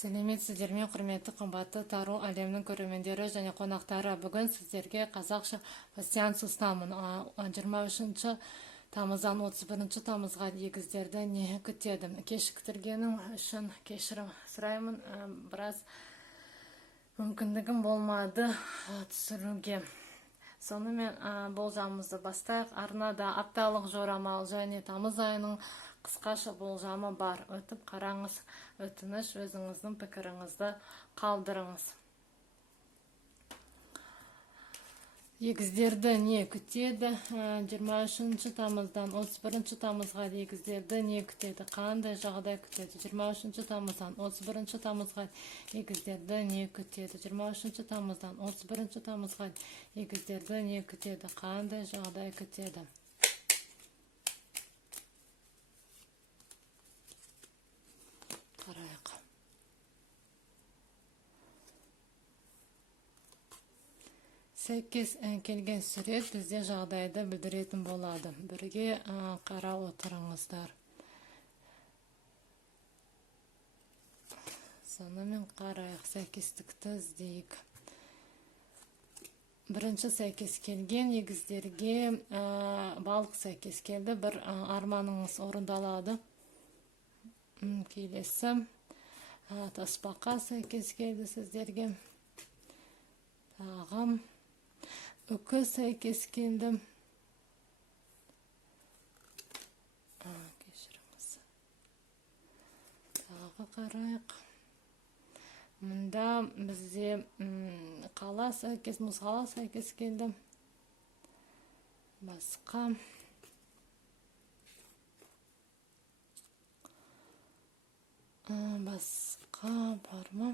Сәлеметсіздер ме, құрметті қымбатты Тару әлемнің көрермендері және қонақтары. Бүгін сіздерге қазақша пассианс ұстамын. 23 тамыздан 31 тамызға егіздерді не күтеді. Кешіктіргенім үшін кешірім сұраймын. Біраз мүмкіндігім болмады түсіруге. Сонымен болжамымызды бастайық. Арнада апталық жорамал және тамыз айының қысқаша болжамы бар. Өтіп қараңыз. Өтініш, өзіңіздің пікіріңізді қалдырыңыз. Егіздерді не күтеді? 23 тамыздан 31 тамызға егіздерді не күтеді? Қандай жағдай күтеді? 23 тамыздан 31 тамызға егіздерді не күтеді? 23 тамыздан 31 тамызға егіздерді не күтеді? Қандай жағдай күтеді? Қарайық. Сәйкес келген сурет бізде жағдайды білдіретін болады. Бірге қарап отырыңыздар. Сонымен қарайық, сәйкестікті іздейік. Бірінші сәйкес келген егіздерге балық сәйкес келді. Бір арманыңыз орындалады. Келесі таспақа сәйкес келді сіздерге. Тағы үкі сәйкес келді. Кешіріңіз. Тағы қарайық. Мұнда бізде қала сәйкес, мұзғала сәйкес келді. Басқа. Басқа бар ма?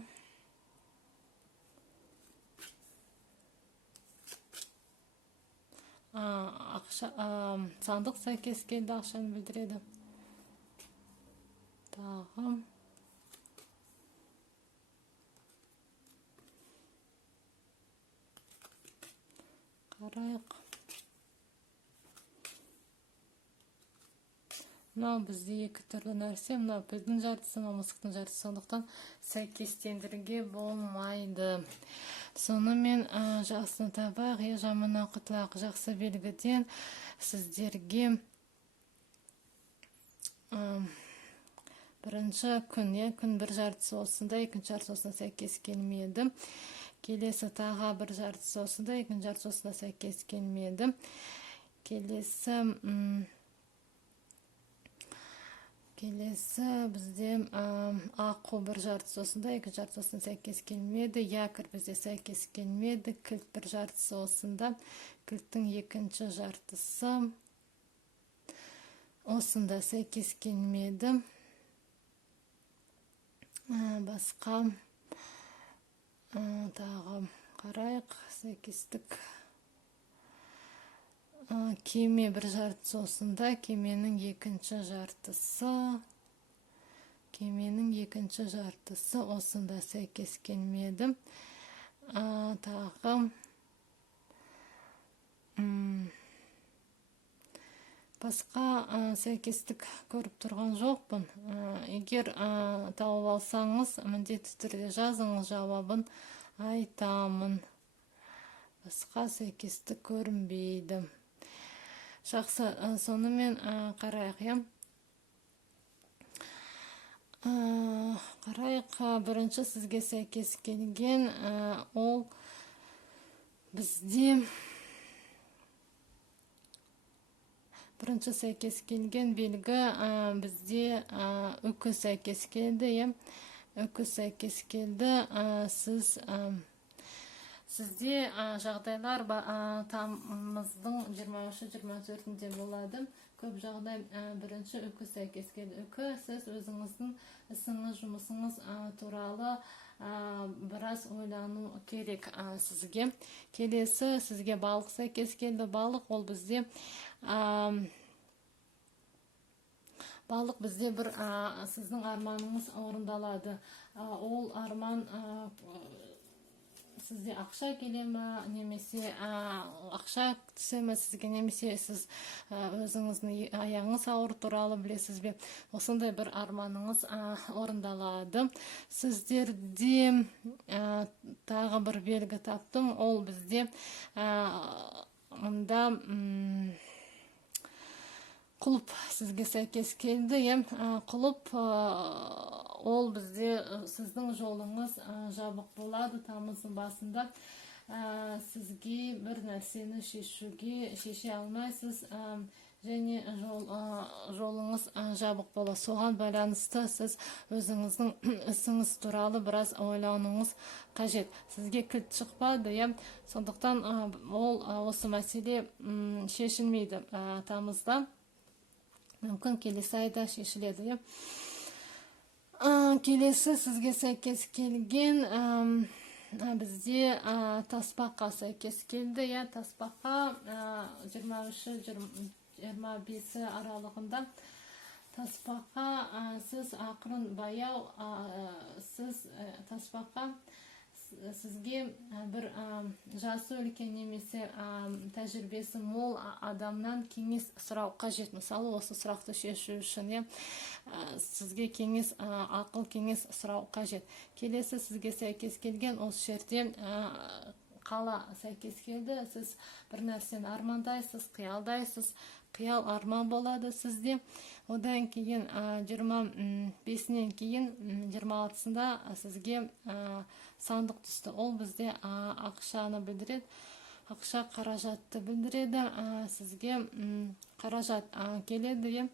Сандық сәйкес келді, ақшаны білдіреді. Тағы. Қарайық. Мынау бізде екі түрлі нәрсе. Мынау пілдің жартысы, мынау мысықтың жартысы. Сондықтан сәйкестендіруге болмайды. Сонымен жақсыны табақ, жаманнан құтылақ. Жақсы белгіден сіздерге бірінші күн бір жартысы осында, екінші жартысы осында сәйкес келмеді. Келесі тағы бір жартысы осында, екінші жартысы осында сәйкес келмеді. Келесі бізде аққу бір жартысы осында, екінші жартысы осында сәйкес келмеді. Якір бізде сәйкес келмеді. Кілт бір жартысы осында, кілттің екінші жартысы осында сәйкес келмеді. Басқа тағы қарайық, сәйкестік. Кеме бір жартысы осында, кеменің екінші жартысы осында сәйкес келмеді. Тағы басқа сәйкестік көріп тұрған жоқпын. Егер тауып алсаңыз, міндетті түрде жазыңыз, жауабын айтамын. Басқа сәйкестік көрінбейді. Жақсы, сонымен қарайық. Қарайық, бірінші сізге сәйкес келген, ол бізде бірінші сәйкес келген белгі бізде үкі сәйкес келді. Үкі сәйкес келді. Сізде жағдайлар тамыздың 23-24-де болады. Көп жағдай бірінші үкі сәйкес келді. Үкі, сіз өзіңіздің ісіңіз, жұмысыңыз туралы біраз ойлану керек сізге. Келесі сізге балық сәйкес келді. Балық ол бізде бір сіздің арманыңыз орындалады. Ол арман сізде ақша келе ма, немесе ақша түсе ма сізге, немесе сіз өзіңіздің аяғыңыз ауыр туралы білесіз бе? Осындай бір арманыңыз орындалады. Сіздерде тағы бір белгі таптым, ол бізде мұнда құлып сізге сәйкес келді. Құлып ол бізде сіздің жолыңыз жабық болады. Тамыздың басында сізге бір нәрсені шеше алмайсыз, және жолыңыз жабық болады. Соған байланысты сіз өзіңіздің ісіңіз туралы біраз ойлануыңыз қажет. Сізге кілт шықпады, сондықтан осы мәселе шешілмейді тамызда. Мүмкін келесі айда шешіледі. Келесі сізге сәйкес келген бізде таспаққа сәйкес келді. Таспаққа 23-25 аралығында таспаққа сіз ақырын баяу, сіз таспаққа сізге бір жасы үлкен немесе тәжірибесі мол адамнан кеңес сұрау қажет. Мысалы, осы сұрақты шешу үшін сізге ақыл кеңес сұрау қажет. Келесі сізге сәйкес келген осы жерде қала сәйкес келді. Сіз бір нәрсені армандайсыз, қиялдайсыз, қиял арман болады сізде. Одан кейін 25-нен кейін 26-сында сізге сандық түсті. Ол бізде ақшаны білдіреді, ақша қаражатты білдіреді. Сізге қаражат келеді,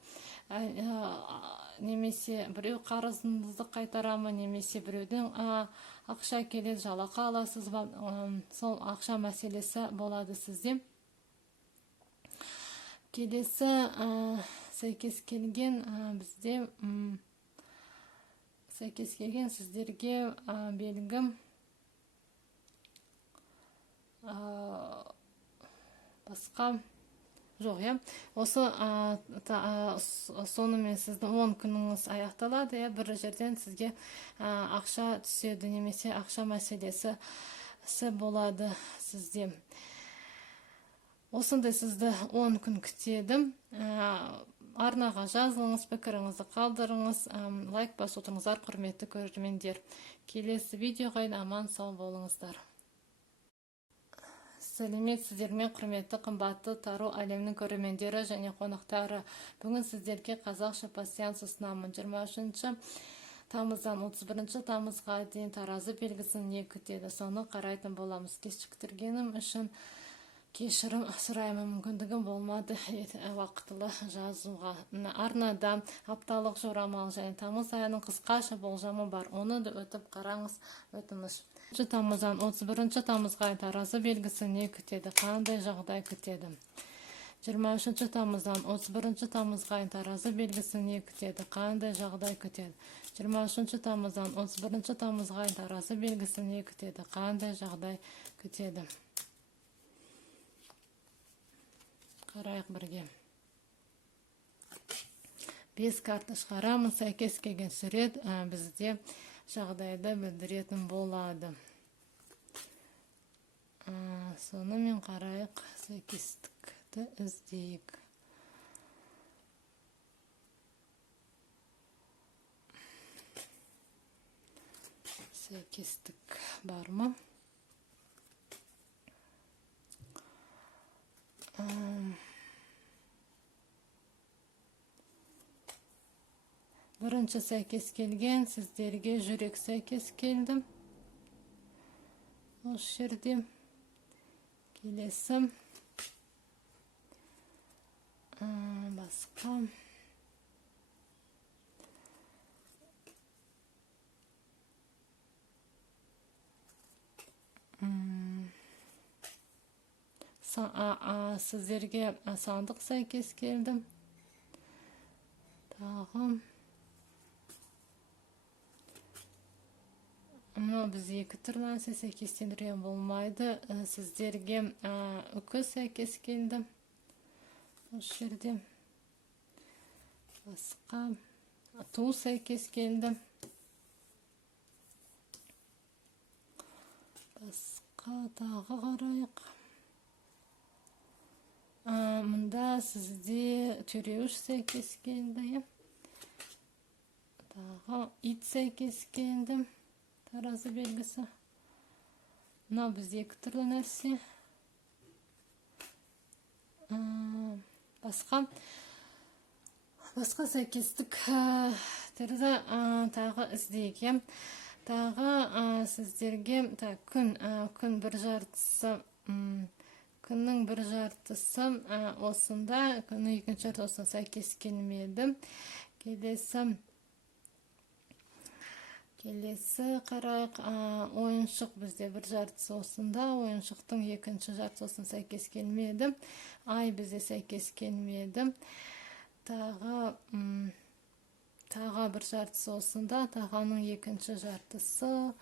немесе біреу қарызыңызды қайтарама, немесе біреуден ақша келеді, жалақы аласыз ба, сол ақша мәселесі болады сізде. Келесі сәйкес келген бізде сәйкес келген сіздерге белгі басқа жоқ. Осы сонымен сіздің 10 күніңіз аяқталады. Бір жерден сізге ақша түседі, немесе ақша мәселесі болады сізде. Осындай сізді 10 күн күтедім. Арнаға жазылыңыз, пікіріңізді қалдырыңыз, лайк басып отырыңыздар, құрметті көрермендер. Келесі видеоға аман сау болыңыздар. Сәлеметсіздер ме, құрметті қымбатты Таро әлемінің көрермендері және қонақтары. Бүгін сіздерге қазақша пассианс ұсынамын. 23 тамыздан 31 тамызға дейін таразы белгісін не күтеді, соны қарайтын боламыз. Кешіктіргенім үшін кешірім сұраймын, мүмкіндігім болмады уақытылы жазуға. Арнада апталық жорамал және тамыз айының қысқаша болжамы бар. Оны да өтіп қараңыз, өтініш. 23 тамыздан 31 тамызға таразы белгісі не күтеді, қандай жағдай күтеді? 23 тамыздан 31 тамызға таразы белгісі не күтеді, қандай жағдай күтеді? 23 тамыздан 31 тамызға таразы белгісі не күтеді, қандай жағдай күтеді? Қарайық бірге. 5 карта шығарамын, сәйкес келген сурет бізде жағдайды білдіретін болады. Сонымен қарайық, сәйкестікті іздейік. Сәйкестік бар ма? Бірінші сәйкес келген сіздерге жүрек сәйкес келді. Осы жерде келесі басқа сіздерге сандық сәйкес келді. Тағы біз екі түрлі сәйкестендіруге болмайды. Сіздерге үкі сәйкес келді. Осы жерде басқа ту сәйкес келді. Басқа Басқа тағы қарайық. Мында сізде түйреуіш сәйкес келді. Тағы ит сәйкес келді. Таразы белгісі. Мына бізде екі түрлі нәрсе. Басқа сәйкестік түрді тағы іздейік. Тағы сіздерге күн бір жартысы, күннің бір жартысы осында, күннің екінші жартысы осында сәйкес келмеді. Келесі қарайық, ойыншық бізде бір жартысы осында, ойыншықтың екінші жартысы осында сәйкес келмеді. Ай бізде сәйкес келмеді. Тағы бір жартысы осында, тағаның екінші жартысы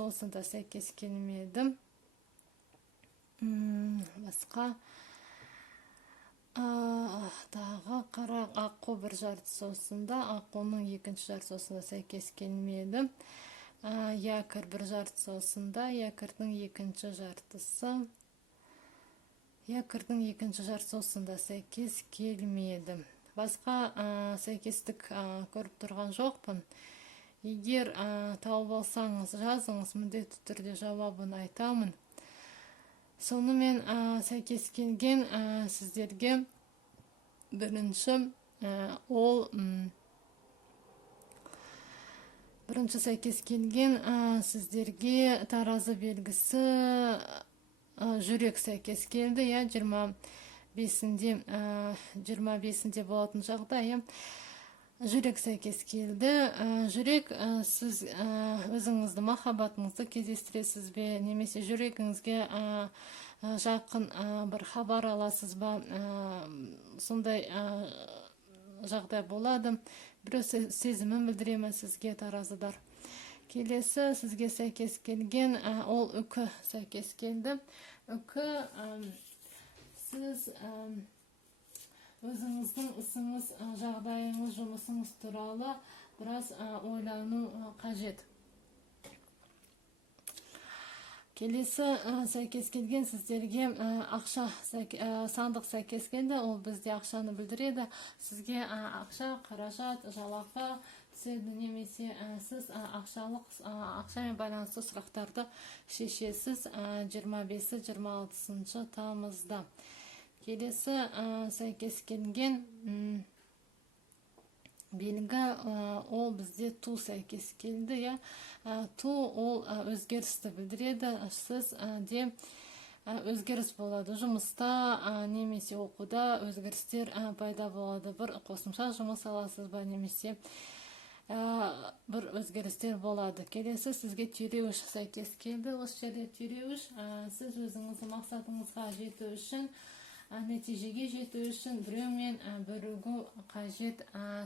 осында сәйкес келмеді. Басқа тағы қарақ, аққу бір жартысы осында, аққуның екінші жартысы осында сәйкес келмеді. Якір бір жартысы осында, якірдің екінші жартысы осында сәйкес келмеді. Басқа сәйкестік көріп тұрған жоқпын. Егер тауып алсаңыз, жазыңыз, міндетті түрде жауабын айтамын. Сонымен сәйкес келген сіздерге бірінші сәйкес келген сіздерге таразы белгісі жүрек сәйкес келді. 25-де болатын жағдай. Жүрек сәйкес келді. Жүрек, сіз өзіңізді махаббатыңызды кездестіресіз бе, немесе жүрегіңізге жақын бір хабар аласыз ба, сондай жағдай болады. Біреу сезімін білдіреме сізге, таразыдар. Келесі сізге сәйкес келген ол үкі сәйкес келді. Үкі, сіз өзіңіздің ісіңіз, жағдайыңыз, жұмысыңыз туралы біраз ойлану қажет. Келесі сәйкес келген сіздерге ақша сандық сәйкес келді. Ол бізде ақшаны білдіреді. Сізге ақша, қаражат, жалақы түседі, немесе сіз ақшамен байланысты сұрақтарды шешесіз 25-26 тамызда. Келесі сәйкес келген белгі ол бізде ту сәйкес келді. Ту ол өзгерісті білдіреді. Сіз де өзгеріс болады. Жұмыста немесе оқуда өзгерістер пайда болады. Бір қосымша жұмыс аласыз ба, немесе бір өзгерістер болады. Келесі сізге түйреуіш сәйкес келді. Осы жерде түйреуіш, сіз өзіңіздің мақсатыңызға жету үшін, нәтижеге жету үшін біреумен бірігу қажет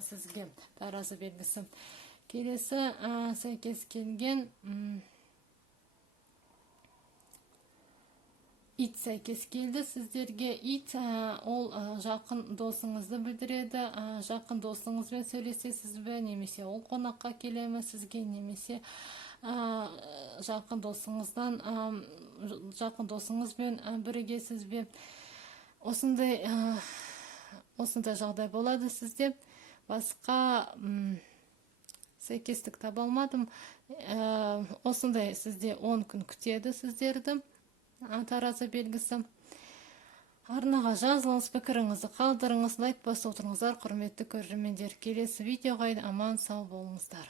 сізге, таразы белгісі. Келесі сәйкес келген ит сәйкес келді сіздерге. Ит ол жақын досыңызды білдіреді. Жақын досыңызбен сөйлесесіз бе, немесе ол қонаққа келемі сізге, немесе жақын досыңызбен бірігесіз бе. Осындай жағдай болады сізде. Басқа сәйкестік таба алмадым. Осындай сізде 10 күн күтеді сіздерді, таразы белгісі. Арнаға жазылыңыз, пікіріңізді қалдырыңыз, лайк басып отырыңыздар, құрметті көрермендер. Келесі видеоға аман сау болыңыздар.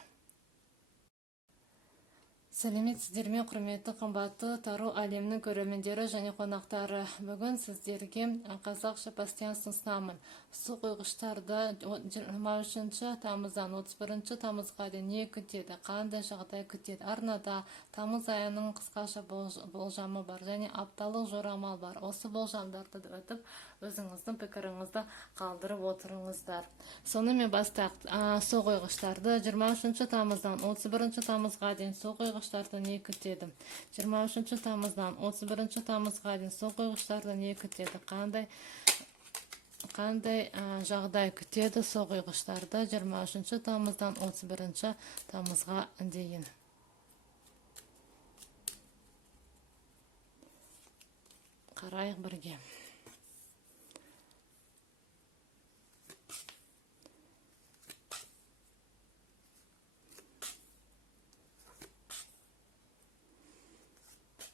Сәлеметсіздер ме, құрметті қымбатты Тару әлемнің көрермендері және қонақтары. Бүгін сіздерге қазақша пастиянсын ұсынамын. Су құйғыштарды 23 тамыздан 31 тамызға дейін не күтеді, қандай жағдай күтеді. Арнада тамыз айының қысқаша болжамы бар және апталық жорамал бар. Осы болжамдарды өтіп, өзіңіздің пікіріңізді қалдырып отырыңыздар. Сонымен бастақ, су құйғыштарды 23 тамыздан 31 тамызға дейін су құйғыштарды не күтеді? 23 тамыздан 31 тамызға дейін су құйғыштарды не күтеді? Қандай қандай жағдай күтеді соғиғыштарды 23 тамыздан 31 тамызға дейін. Қарайық бірге.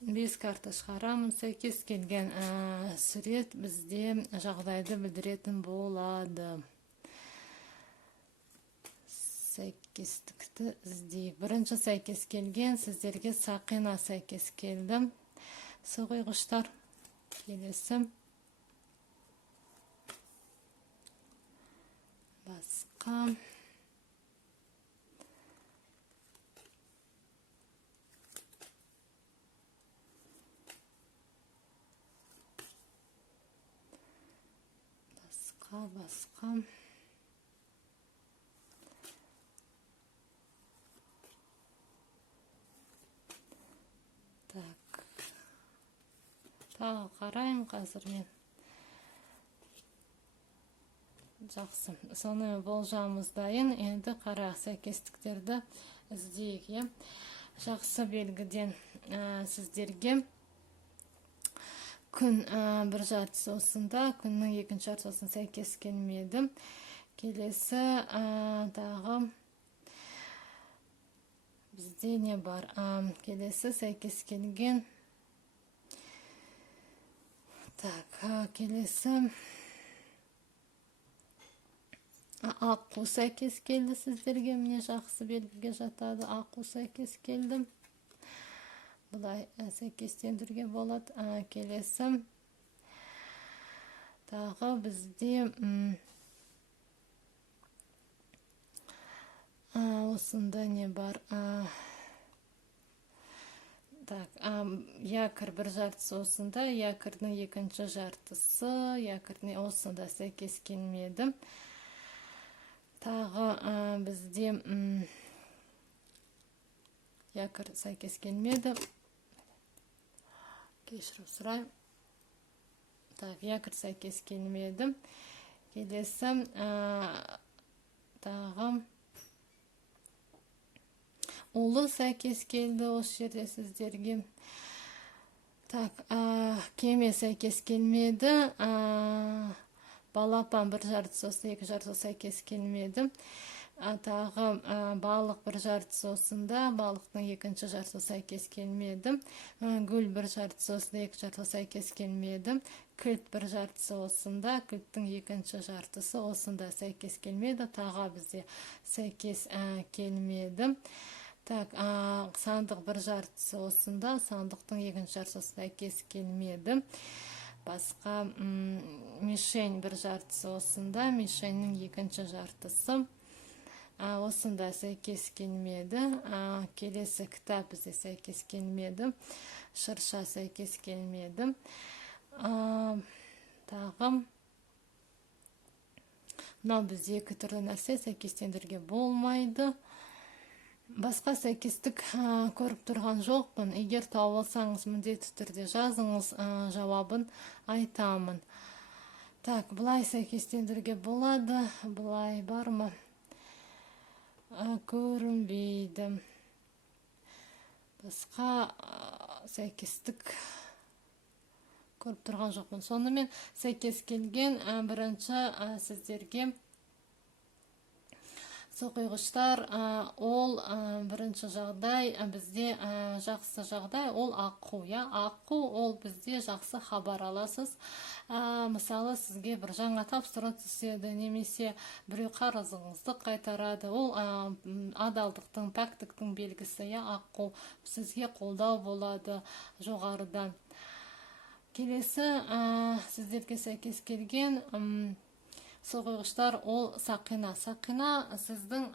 Бес карта шығарамын. Сәйкес келген сурет бізде жағдайды білдіретін болады. Сәйкестікті іздейік. Бірінші сәйкес келген сіздерге сақина сәйкес келді. Соғиғыштар келесі. Басқа. Басқа. Так. Тағы қарайын қазір мен. Жақсы. Соны болжамыз дайын. Енді қара сәйкестіктерді іздейік. Жақсы белгіден сіздерге күн бір жартысы осында, күннің екінші жартысын сәйкес келмеді. Келесі дағы бізде не бар? Келесі сәйкес келген. Так, келесі аққу сәйкес келді сіздерге. Міне жақсы белгіге жатады. Аққу сәйкес келді. Бұлай сәйкестендірге болады. Келесі тағы бізде осында не бар? Так, якір бір жартысы осында, якірдің екінші жартысы, якірдің осында сәйкес келмеді. Тағы бізде якір сәйкес келмеді. Кешірім сұрайым. Так, якір сәйкес келмеді. Келесі тағы ұлы сәйкес келді осы жерде сіздерге. Так, кеме сәйкес келмеді. Балапан бір жартысы осы, екі жартысы сәйкес келмеді. Тағы балық бір жартысы осында, балықтың екінші жартысы сәйкес келмеді. Гүл бір жартысы осында, екі жартысы сәйкес келмеді. Кілт бір жартысы осында, кілттің екінші жартысы осында сәйкес келмеді. Тағы бізде сәйкес келмеді. Так, сандық бір жартысы осында, сандықтың екінші жартысы сәйкес келмеді. Басқа мишень бір жартысы осында, мишеннің екінші жартысы осында сәйкес келмеді. Келесі кітап бізде сәйкес келмеді. Шырша сәйкес келмеді. Тағы мынау бізде екі түрлі нәрсе сәйкестендірге болмайды. Басқа сәйкестік көріп тұрған жоқпын. Егер тауып алсаңыз, міндетті түрде жазыңыз, жауабын айтамын. Так, бұлай сәйкестендірге болады. Бұлай бар ма? Көрінбейді. Басқа сәйкестік көріп тұрған жоқпын. Сонымен сәйкес келген бірінші сіздерге соқиғыштар, ол бірінші жағдай, бізде жақсы жағдай, ол аққу. Аққу, ол бізде жақсы хабар аласыз. Мысалы, сізге бір жаңа тапсырыс түседі, немесе біреу қарызыңызды қайтарады. Ол адалдықтың, пәктіктің белгісі, аққу. Сізге қолдау болады жоғарыдан. Келесі, сіздерге сәйкес келген соғиғыштар, ол сақина. Сақина сіздің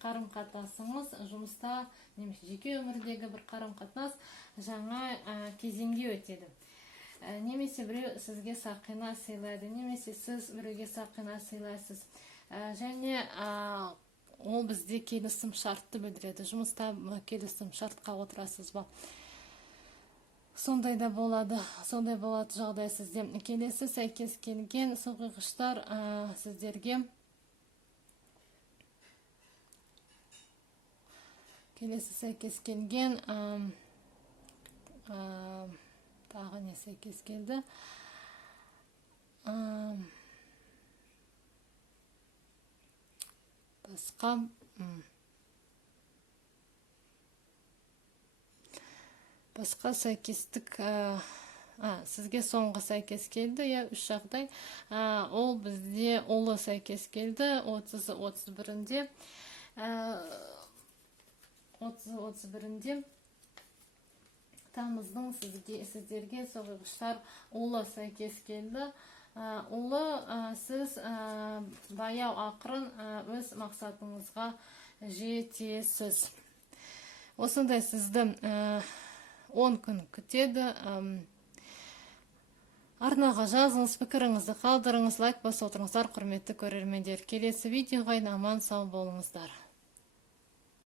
қарым-қатынасыңыз жұмыста, немесе жеке өмірдегі бір қарым-қатынас жаңа кезеңге өтеді. Немесе біреу сізге сақина сыйлайды, немесе сіз біреуге сақина сыйлайсыз. Және ол бізде келісім шартты білдіреді. Жұмыста келісім шартқа отырасыз ба? Сондай болады жағдай сізде. Келесі сәйкес келген сылғығыштар сіздерге. Келесі сәйкес келген тағы не сәйкес келді? Басқа сәйкестік, сізге соңғы сәйкес келді, 3 жағдай. Ол бізде олы сәйкес келді, 30-31-де. 30-31-де тамыздың сіздерге сылғығыштар олы сәйкес келді. Олы сіз баяу ақырын өз мақсатыңызға жетесіз. Осындай сізді 10 күн күтеді. Арнаға жазыңыз, пікіріңізді қалдырыңыз, лайк басып отырыңыздар, құрметті көрермендер. Келесі видеоға аман сау болыңыздар.